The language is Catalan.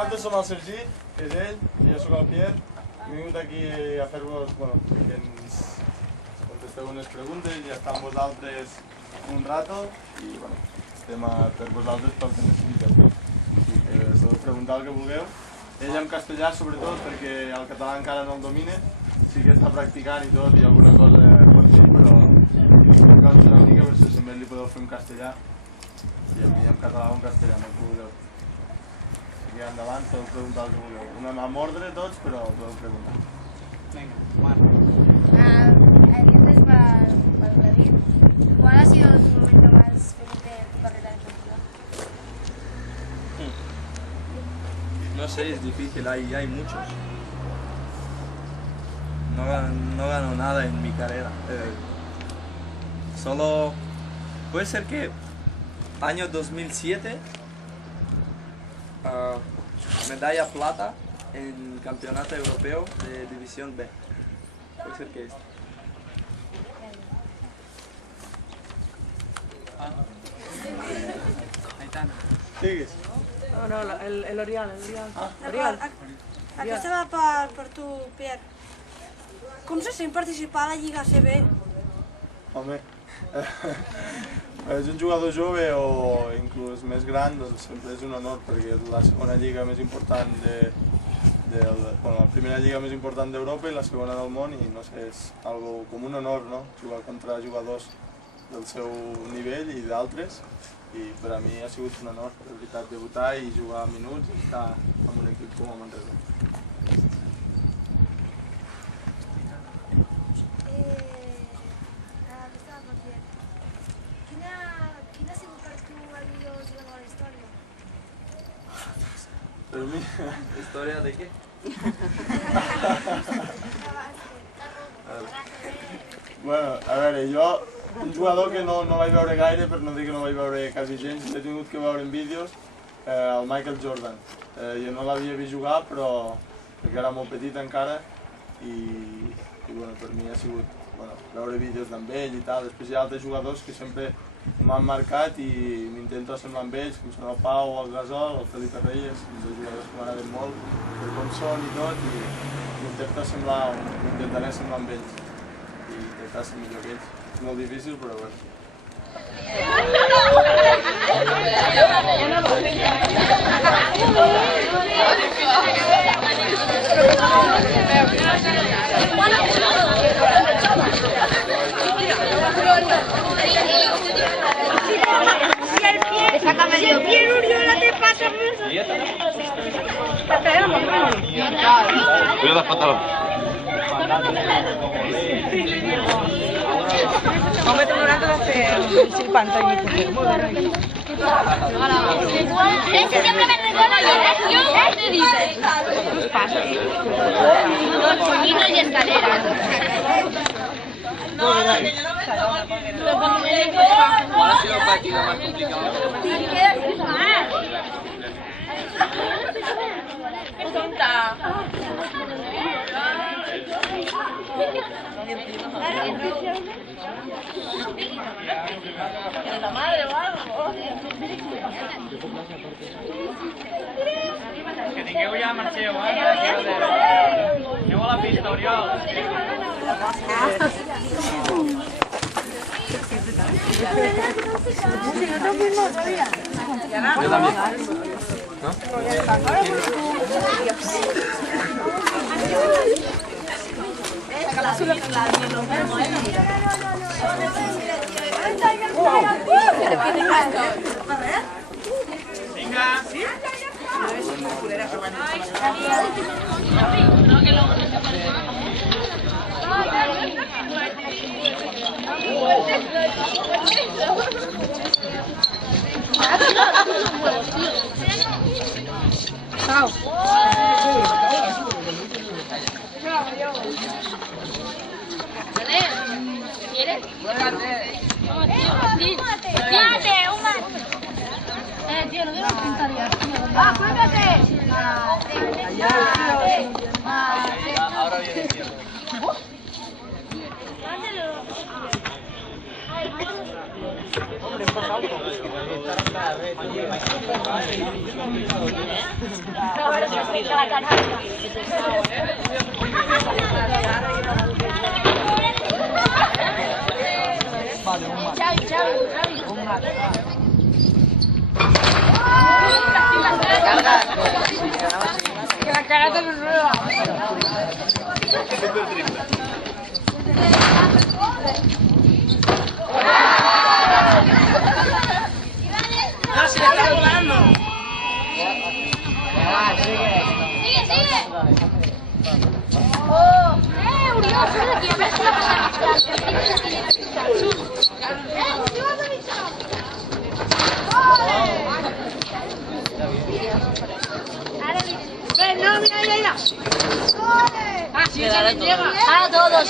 nosaltres som el Sergi, que és ell, i jo soc el Pierre. Hem vingut aquí a fer-vos, bueno, que ens contesteu unes preguntes i estar amb vosaltres un rato i, bueno, estem per vosaltres pel que necessiteu. Així que us heu preguntar el que vulgueu. Ell en castellà, sobretot, perquè el català encara no el domina, sí que està practicant i tot, i alguna cosa però explicar-vos una mica, per si també li podeu fer en castellà, i a mi en català o en castellà, no el que vulgueu. Així que endavant, podeu preguntar el que vulgueu. Una mà amb ordre tots, però podeu preguntar. ¿Cuál ha sido el momento más feliz de tu carrera deportiva? No sé, es difícil, hay muchos. No gano nada en mi carrera. Solo puede ser que año 2007 medalla plata en el campeonato europeo de división B. Puede ser que esto. Digues. No, l'Oriol. Oriol. Aquesta va per tu, Pierre. Com se sent participar a la Lliga CB? Home, és un jugador jove o inclús més gran, doncs sempre és un honor perquè és la segona lliga més important la primera lliga més important d'Europa i la segona del món i no sé, és algo com un honor, no? Jugar contra jugadors del seu nivell i d'altres i per a mi ha sigut un honor, de veritat, debutar i jugar minuts i estar amb un equip com el Manresa. ¿Historia de qué? Bueno, a veure, jo, un jugador que no vaig veure gaire, per no dir que no vaig veure quasi gens, l'he tingut que veure en vídeos, el Michael Jordan. Jo no l'havia vist jugar, però perquè era molt petit encara i bueno, per mi ha sigut veure vídeos d'amb ell i tal. Després hi ha altres jugadors que sempre m'han marcat i m'intento assemblar amb ells, com són el Pau, el Gasol, el Felipe Reyes, són jugadors que m'agraden molt, per com són i tot, i m'intentaré assemblar amb ells i intentar ser millor que ells. És molt difícil, però bueno. Cuidado, pantalón. Momento durante la silpanta y muy bien. Ese siempre me recuerda a la relación de Disney. Vino y escalera. ¿Cuál ha sido el partido más complicado? ¿La madre o algo? Que tingueu ja marxeu, aneu a la pista, Oriol. Vinga. ¿Quieres? Tío, no debo pensar ya. ¡Ah, cuéntate! Ahora viene el tiempo. Hombre, por favor. Super triple. No, se le está volando. A todos,